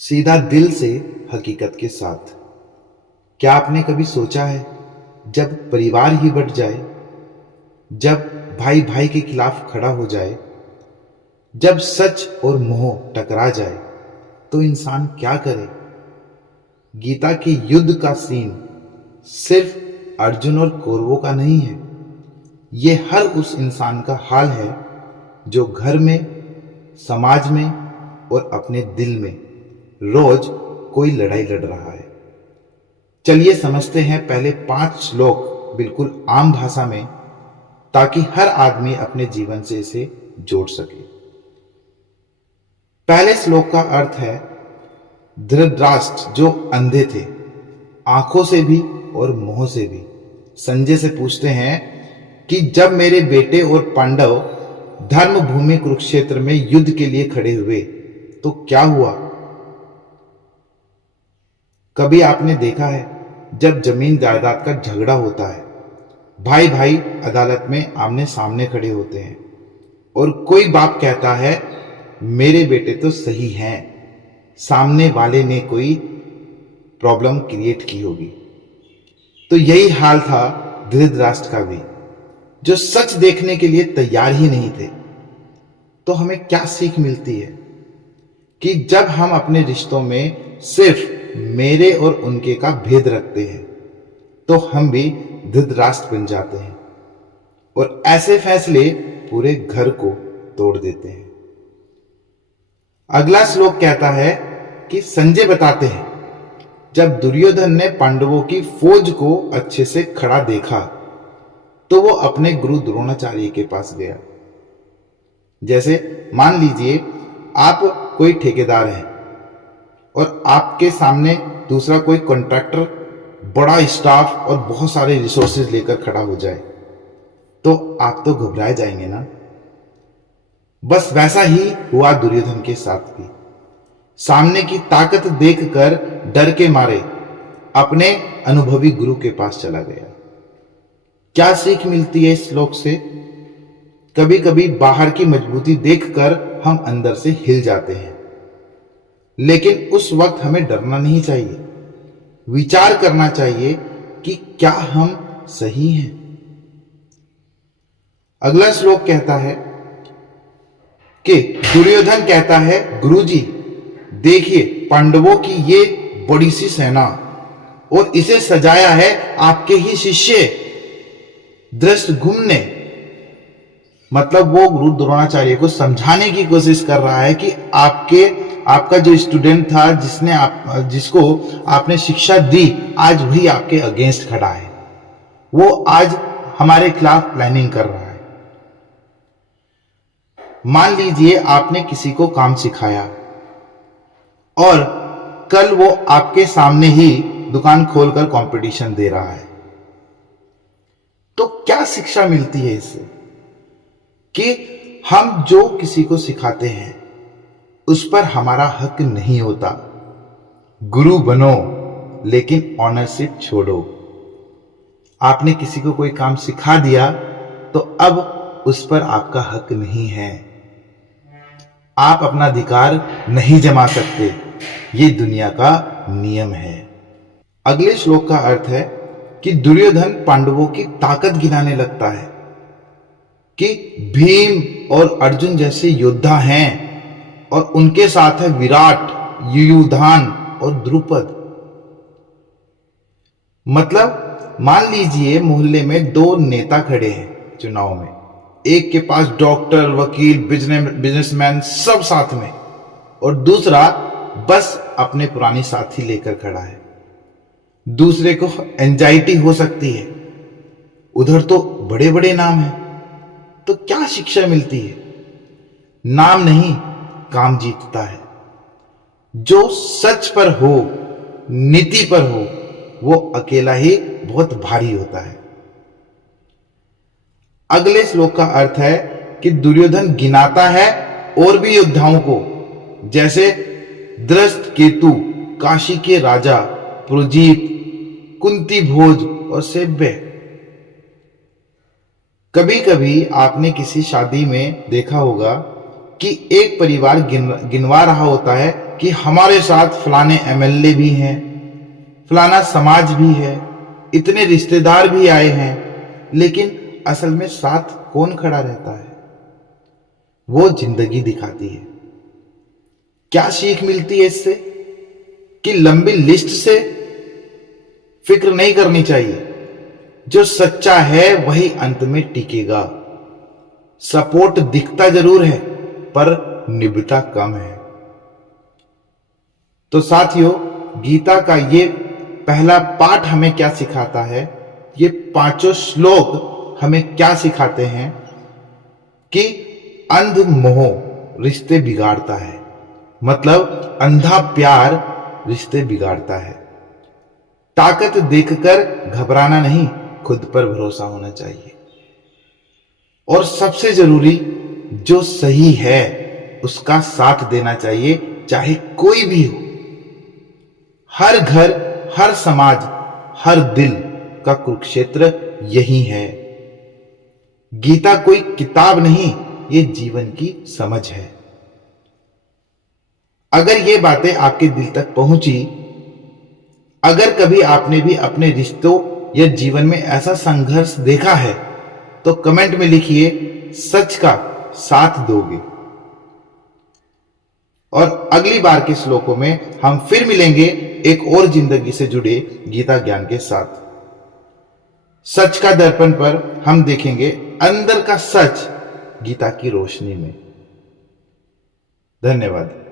सीधा दिल से, हकीकत के साथ। क्या आपने कभी सोचा है, जब परिवार ही बट जाए, जब भाई भाई के खिलाफ खड़ा हो जाए, जब सच और मोह टकरा जाए, तो इंसान क्या करे? गीता के युद्ध का सीन सिर्फ अर्जुन और कौरवों का नहीं है। ये हर उस इंसान का हाल है जो घर में, समाज में और अपने दिल में रोज कोई लड़ाई लड़ रहा है। चलिए समझते हैं पहले 5 श्लोक बिल्कुल आम भाषा में, ताकि हर आदमी अपने जीवन से इसे जोड़ सके। पहले श्लोक का अर्थ है, धृतराष्ट्र जो अंधे थे, आंखों से भी और मुंह से भी, संजय से पूछते हैं कि जब मेरे बेटे और पांडव धर्म भूमि कुरुक्षेत्र में युद्ध के लिए खड़े हुए तो क्या हुआ? कभी आपने देखा है, जब जमीन जायदाद का झगड़ा होता है, भाई भाई अदालत में आमने सामने खड़े होते हैं और कोई बाप कहता है मेरे बेटे तो सही हैं, सामने वाले ने कोई प्रॉब्लम क्रिएट की होगी। तो यही हाल था धृतराष्ट्र का भी, जो सच देखने के लिए तैयार ही नहीं थे। तो हमें क्या सीख मिलती है कि जब हम अपने रिश्तों में सिर्फ मेरे और उनके का भेद रखते हैं, तो हम भी धृतराष्ट्र बन जाते हैं और ऐसे फैसले पूरे घर को तोड़ देते हैं। अगला श्लोक कहता है कि संजय बताते हैं, जब दुर्योधन ने पांडवों की फौज को अच्छे से खड़ा देखा तो वो अपने गुरु द्रोणाचार्य के पास गया। जैसे मान लीजिए आप कोई ठेकेदार हैं और आपके सामने दूसरा कोई कॉन्ट्रैक्टर बड़ा स्टाफ और बहुत सारे रिसोर्सेज लेकर खड़ा हो जाए, तो आप तो घबराए जाएंगे ना। बस वैसा ही हुआ दुर्योधन के साथ भी। सामने की ताकत देखकर डर के मारे अपने अनुभवी गुरु के पास चला गया। क्या सीख मिलती है इस श्लोक से? कभी कभी बाहर की मजबूती देखकर हम अंदर से हिल जाते हैं, लेकिन उस वक्त हमें डरना नहीं चाहिए। विचार करना चाहिए कि क्या हम सही हैं। अगला श्लोक कहता है कि दुर्योधन कहता है, गुरुजी देखिए पांडवों की ये बड़ी सी सेना, और इसे सजाया है आपके ही शिष्य धृष्टद्युम्न ने। मतलब वो गुरु द्रोणाचार्य को समझाने की कोशिश कर रहा है कि आपका जो स्टूडेंट था, जिसको आपने शिक्षा दी, आज वही आपके अगेंस्ट खड़ा है। वो आज हमारे खिलाफ प्लानिंग कर रहा है। मान लीजिए आपने किसी को काम सिखाया और कल वो आपके सामने ही दुकान खोलकर कंपटीशन दे रहा है, तो क्या शिक्षा मिलती है इससे? कि हम जो किसी को सिखाते हैं उस पर हमारा हक नहीं होता। गुरु बनो लेकिन ऑनरशिप छोड़ो। आपने किसी को कोई काम सिखा दिया तो अब उस पर आपका हक नहीं है। आप अपना अधिकार नहीं जमा सकते, ये दुनिया का नियम है। अगले श्लोक का अर्थ है कि दुर्योधन पांडवों की ताकत गिनाने लगता है कि भीम और अर्जुन जैसे योद्धा हैं और उनके साथ है विराट, युयुधान और द्रुपद। मतलब मान लीजिए मोहल्ले में 2 नेता खड़े हैं चुनाव में, एक के पास डॉक्टर, वकील, बिजनेसमैन सब साथ में, और दूसरा बस अपने पुरानी साथी लेकर खड़ा है। दूसरे को एंजाइटी हो सकती है, उधर तो बड़े बड़े नाम हैं। तो क्या शिक्षा मिलती है? नाम नहीं, काम जीतता है। जो सच पर हो, नीति पर हो, वो अकेला ही बहुत भारी होता है। अगले श्लोक का अर्थ है कि दुर्योधन गिनाता है और भी योद्धाओं को, जैसे धृष्टकेतु, काशी के राजा, प्रोजीत, कुंती भोज और सेव्य। कभी कभी आपने किसी शादी में देखा होगा कि एक परिवार गिनवा रहा होता है कि हमारे साथ फलाने एमएलए भी हैं, फलाना समाज भी है, इतने रिश्तेदार भी आए हैं, लेकिन असल में साथ कौन खड़ा रहता है? वो जिंदगी दिखाती है। क्या सीख मिलती है इससे? कि लंबी लिस्ट से फिक्र नहीं करनी चाहिए। जो सच्चा है वही अंत में टिकेगा। सपोर्ट दिखता जरूर है पर निभता कम है। तो साथियों, गीता का ये पहला पाठ हमें क्या सिखाता है, ये पांचों श्लोक हमें क्या सिखाते हैं कि अंध मोह रिश्ते बिगाड़ता है। मतलब अंधा प्यार रिश्ते बिगाड़ता है। ताकत देखकर घबराना नहीं, खुद पर भरोसा होना चाहिए। और सबसे जरूरी, जो सही है उसका साथ देना चाहिए, चाहे कोई भी हो। हर घर, हर समाज, हर दिल का कुरुक्षेत्र यही है। गीता कोई किताब नहीं, ये जीवन की समझ है। अगर ये बातें आपके दिल तक पहुंची, अगर कभी आपने भी अपने रिश्तों या जीवन में ऐसा संघर्ष देखा है, तो कमेंट में लिखिए, सच का साथ दोगे। और अगली बार के श्लोकों में हम फिर मिलेंगे एक और जिंदगी से जुड़े गीता ज्ञान के साथ। सच का दर्पण पर हम देखेंगे अंदर का सच गीता की रोशनी में। धन्यवाद।